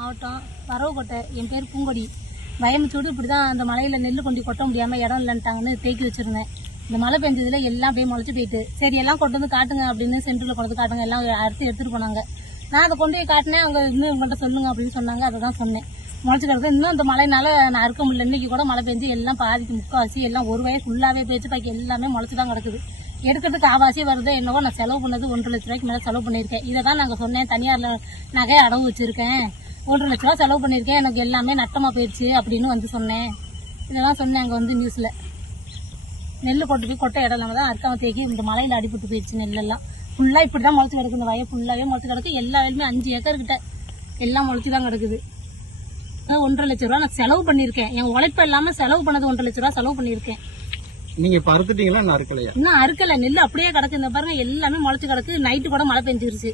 மாவட்டம் வரவுக்கோட்டை என் பேர் பூங்கொடி. பயமிச்சோடு இப்படி தான் அந்த மலையில் நெல் கொண்டு கொட்ட முடியாமல் இடம் இல்லைன்ட்டாங்கன்னு தேக்கி வச்சுருந்தேன். இந்த மழை பெஞ்சதில் எல்லாம் அப்படியே முளைச்சி போயிட்டு. சரி எல்லாம் கொண்டு வந்து காட்டுங்க அப்படின்னு சென்டரில் கொண்டு வந்து காட்டுங்க. எல்லாம் அறுத்து எடுத்துகிட்டு போனாங்க. நான் அதை கொண்டு போய் காட்டினேன். அவங்க இன்னும் உங்கள்கிட்ட சொல்லுங்க அப்படின்னு சொன்னாங்க. அதை தான் சொன்னேன். முளைச்சி கிடக்கு இன்னும் இந்த மழைனால நான் அறுக்க முடியல. இன்னைக்கு கூட மழை பெஞ்சு எல்லாம் பாதிக்கு முக்கால்வாசி எல்லாம் ஒரு வயசு ஃபுல்லாகவே பேச்சு பாக்கி எல்லாமே முளைச்சி தான் கிடக்குது. எடுக்கிறதுக்கு ஆபாசி வருது என்னவோ நான் செலவு பண்ணது ஒன்றரை லட்ச ரூபாய்க்கு மேலே செலவு பண்ணியிருக்கேன். இதை தான் நாங்கள் சொன்னேன். தனியாரில் நகை அடவு வச்சுருக்கேன். ஒன்றரை லட்ச ரூபா செலவு பண்ணியிருக்கேன். எனக்கு எல்லாமே நட்டமாக போயிடுச்சு அப்படின்னு வந்து சொன்னேன். இதெல்லாம் சொன்னேன் அங்கே வந்து நியூஸில் நெல் கொண்டு போய் கொட்டை இடம் இல்லாமல் தான் அறுக்காம தேக்கி இந்த மலையில் அடிபட்டு போயிடுச்சு நெல்லெல்லாம். ஃபுல்லாக இப்படி தான் முளைச்சி கிடக்கு. இந்த வயல் ஃபுல்லாகவே முளைச்சி கிடக்கு. எல்லா வயலுமே அஞ்சு ஏக்கர் கிட்ட எல்லாம் முளைச்சி தான் கிடக்குது ஒன்றரை லட்ச ரூபா நான் செலவு பண்ணியிருக்கேன். என் உழைப்பு இல்லாமல் செலவு பண்ணது ஒன்றரை லட்ச ரூபா செலவு பண்ணியிருக்கேன். நீங்க இப்ப அறுத்துட்டீங்களா? நான் அறுக்கலையா? இன்னும் அறுக்கல. நெல் அப்படியே கிடக்கு. இந்த பாருங்க எல்லாமே முளைச்சு கிடக்கு. நைட்டு கூட மழை பெஞ்சிருச்சு.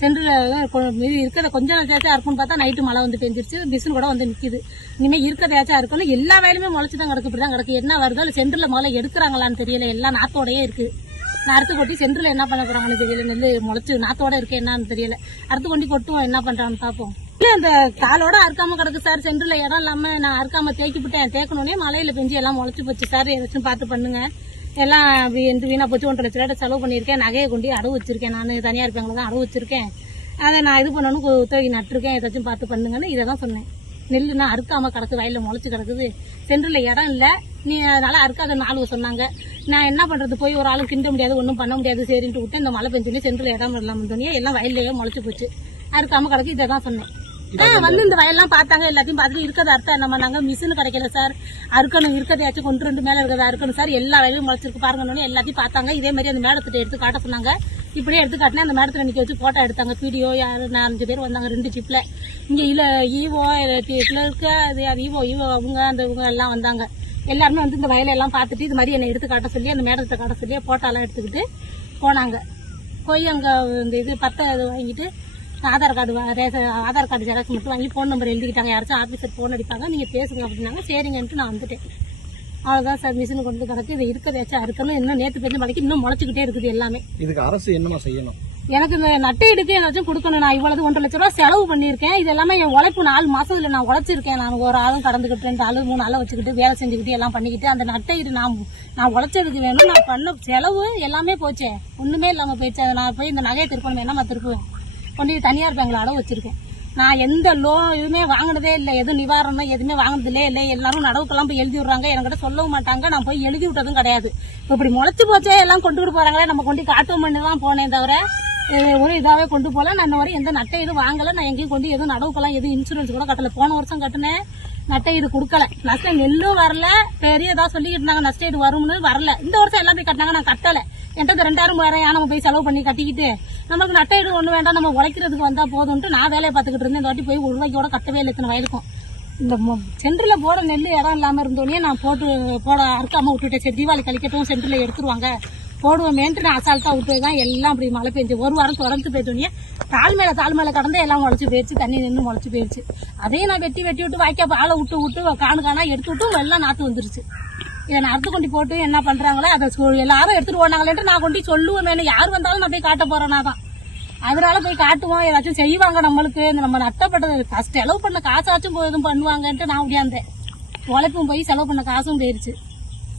சென்டரில் மீதி இருக்கிறத கொஞ்சம் நேரத்தாச்சும் இருக்கும்னு பார்த்தா நைட்டு மழை வந்து பெஞ்சிருச்சு. பிசுன் கூட வந்து நிக்குது. இனிமேல் இருக்கிறதையாச்சும் இருக்கணும் எல்லா வேலையுமே முளைச்சு தான் கிடக்கு. இப்படி தான் கிடக்கு. என்ன வருதோ இல்லை சென்டரில் முதல்ல எடுக்கிறாங்களான்னு தெரியல. எல்லாம் நாத்தோடயே இருக்கு. நான் அறுத்து கொட்டி சென்டரில் என்ன பண்ண போறாங்கன்னு தெரியல. நெல் முளைச்சு நாத்தோட இருக்கு. என்னன்னு தெரியல. அறுத்து கொண்டி கொட்டுவோம். என்ன பண்றான்னு பார்ப்போம். இல்ல அந்த காலோட அறுக்காம கிடக்கு சார். சென்டர்ல இடம் இல்லாம நான் அறுக்காம தேக்கி விட்டேன். தேக்கணுன்னே மலையில பெஞ்சு எல்லாம் முளைச்சு போச்சு சார். ஏதாச்சும் பார்த்து பண்ணுங்க. எல்லாம் வீ- எந்த வீணா போச்சு. ஒன்றரை லட்ச ரூபாய் செலவு பண்ணியிருக்கேன். நகையை கொண்டு அடவு வச்சிருக்கேன் நான். தனியார் இருப்பவங்க தான் அடவு வச்சிருக்கேன். அதை நான் இது பண்ணணும் தூக்கி நட்டிருக்கேன். ஏதாச்சும் பார்த்து பண்ணுங்கன்னு இதை தான் சொன்னேன். நெல்லுனா அறுக்காம கிடக்கு. வயலில் முளைச்சு கிடக்குது. சென்டர்ல இடம் இல்லை. நீ அதனால அறுக்காத நாலு சொன்னாங்க. நான் என்ன பண்றது? போய் ஒரு ஆளும் கிண்ட முடியாது. ஒன்றும் பண்ண முடியாது. சரின்ட்டு விட்டு இந்த மழை பெஞ்சுன்னு சென்டர்ல இடம் இல்லாம தோணியா எல்லாம் வயல்லையே முளைச்சு போச்சு. அறுக்காம கிடக்கு. இதை தான் சொன்னேன். வந்து இந்த வயல்லாம் பார்த்தாங்க எல்லாத்தையும் பார்த்துட்டு இருக்கிறத அர்த்தம் என்ன பண்ணாங்க மிஷின் கிடைக்கல சார் அறுக்கணும் இருக்கிறதையாச்சும் கொண்டு ரெண்டு மேல இருக்கிறத அறுக்கணும் சார் எல்லா வயலும் முளைச்சிருக்கு பாருங்கன்னு எல்லாத்தையும் பார்த்தாங்க. இதே மாதிரி அந்த மேடத்திட்ட எடுத்து காட்ட சொன்னாங்க. இப்படியே எடுத்து காட்டினேன் அந்த மேடத்துல நிக்க வச்சு போட்டோ எடுத்தாங்க. வீடியோ யாரு நாலஞ்சு பேர் வந்தாங்க ரெண்டு ஜிப்ல இங்க இல்ல ஈவோ கிளர்க்கு அது அது ஈவோ ஈவோ அவங்க அந்த இவங்க எல்லாம் வந்தாங்க. எல்லாருமே வந்து இந்த வயலையெல்லாம் பார்த்துட்டு இது மாதிரி என்னை எடுத்து காட்ட சொல்லி அந்த மேடத்தை காட்ட சொல்லி போட்டோலாம் எடுத்துக்கிட்டு போனாங்க. போய் அங்க இந்த இது பத்தை வாங்கிட்டு Aadhaar card ration Aadhaar card xerox மட்டும் வாங்கி ஃபோன் நம்பர் எழுதிக்கிட்டாங்க. யாராச்சும் ஆஃபீஸர் ஃபோன் அடிப்பாங்க நீங்கள் பேசுங்க அப்படின்னாங்க. சரிங்கன்ட்டு நான் வந்துட்டேன். அவ்வளோதான் சார் மிஷின் கொண்டு கிடக்கு. இது இருக்கிறதாச்சும் அறுக்கணும். இன்னும் நேற்று பெஞ்ச மழைக்கு இன்னும் முளைச்சிக்கிட்டே இருக்குது எல்லாமே. இதுக்கு அரசு என்னமா செய்யணும்? எனக்கு இந்த நட்டை எடுத்து ஏதாச்சும் கொடுக்கணும். நான் இவ்வளவு ஒன்றரை லட்ச ரூபா செலவு பண்ணியிருக்கேன். இது எல்லாமே என் உழைப்பு நாலு மாசத்துல நான் உழைச்சிருக்கேன். நான் ஒரு ஆளும் கடந்துக்கிட்டு ரெண்டு ஆளு மூணு ஆளை வச்சுக்கிட்டு வேலை செஞ்சுக்கிட்டு எல்லாம் பண்ணிக்கிட்டு அந்த நட்டை இது நான் நான் உழைச்சதுக்கு வேணும். நான் பண்ண செலவு எல்லாமே போச்சே. ஒண்ணுமே இல்லாம போயிடுச்சு. நான் போய் இந்த நகையை திருப்பணும்? என்னமா திருப்புவேன்? கொண்டு தனியார் பேங்கில் அடவு வச்சிருக்கேன் நான் எந்த லோன் எதுவுமே வாங்கினதே இல்லை. எதுவும் நிவாரணம் எதுவுமே வாங்கினதில்லே. இல்லை எல்லாரும் நடவுக்கெல்லாம் போய் எழுதி விடுறாங்க. என்கிட்ட சொல்லவும் மாட்டாங்க. நான் போய் எழுதி விட்டதும் கிடையாது. இப்படி முளைச்சி போச்சே எல்லாம் கொண்டுகிட்டு போகிறாங்களே நம்ம கொண்டு போய் பண்ணி தான் போனேன் தவிர ஒரு இதாகவே கொண்டு போகல. நான் வரை எந்த நட்டை எதுவும் வாங்கலை. நான் எங்கேயும் கொண்டு எதுவும் நடவுக்கெல்லாம் எதுவும் இன்சூரன்ஸ் கூட கட்டலை. போன வருஷம் கட்டினேன். நட்டை இது கொடுக்கல. நஷ்டம் நெல்லும் வரல. பெரிய ஏதாவது சொல்லிக்கிட்டு இருந்தாங்க நஷ்டம் இது வரும்னு வரல. இந்த வருஷம் எல்லாமே கட்டினாங்க. நான் கட்டலை. என்கிட்ட ரெண்டாயிரம் மூவாயிரம் நம்ம போய் செலவு பண்ணி கட்டிக்கிட்டு. நம்மளுக்கு நட்ட ஈடு ஒண்ணு வேண்டாம் நம்ம உழைக்கிறதுக்கு வந்தால் போதும்ட்டு நான் வேலையை பார்த்துக்கிட்டு இருந்தேன். இந்த வாட்டி போய் ஒரு கட்டவே இல்லை இத்தனை வயலுக்கும் இந்த சென்டரில் போட நெல் இடம் இல்லாமல் இருந்தோடனே நான் போட்டு போட அறுக்காமல் விட்டுட்டேன். சரி தீபாவளி கழிக்கட்டும் சென்டரில் எடுத்துருவாங்க. போடுவோமேன்ட்டு நான் அசால்ட்டாக விட்டு தான் எல்லாம் அப்படி மழை பெஞ்சு. ஒரு வாரம் தொடர்ந்து போயிட்டோன்னே தாழ் மேலே தாழ் மேலே கடந்து எல்லாம் முளைச்சி போயிடுச்சு தண்ணி நின்று முளைச்சி போயிடுச்சு அதையும் நான் வெட்டி வெட்டி விட்டு வாய்க்கா ஆளை விட்டு விட்டு காணு காணா எடுத்து விட்டு எல்லாம் நாற்று வந்துருச்சு. இதை நான் அறுத்து கொண்டு போட்டு என்ன பண்றாங்களோ அதை எல்லாரும் எடுத்துட்டு போனாங்களேன்ட்டு நான் கொண்டு சொல்லுவேன் சொல்லுவேன் யார் வந்தாலும் நான் போய் காட்ட போறேன்னா தான். அதனால போய் காட்டுவோம். ஏதாச்சும் செய்வாங்க நம்மளுக்கு. இந்த நம்ம நட்டப்பட்டது கஷ்டம் செலவு பண்ண காசாச்சும் போய் எதுவும் பண்ணுவாங்கன்ட்டு நான் அப்படியாந்தேன் உழைப்பும் போய் செலவு பண்ண காசும் போயிருச்சு.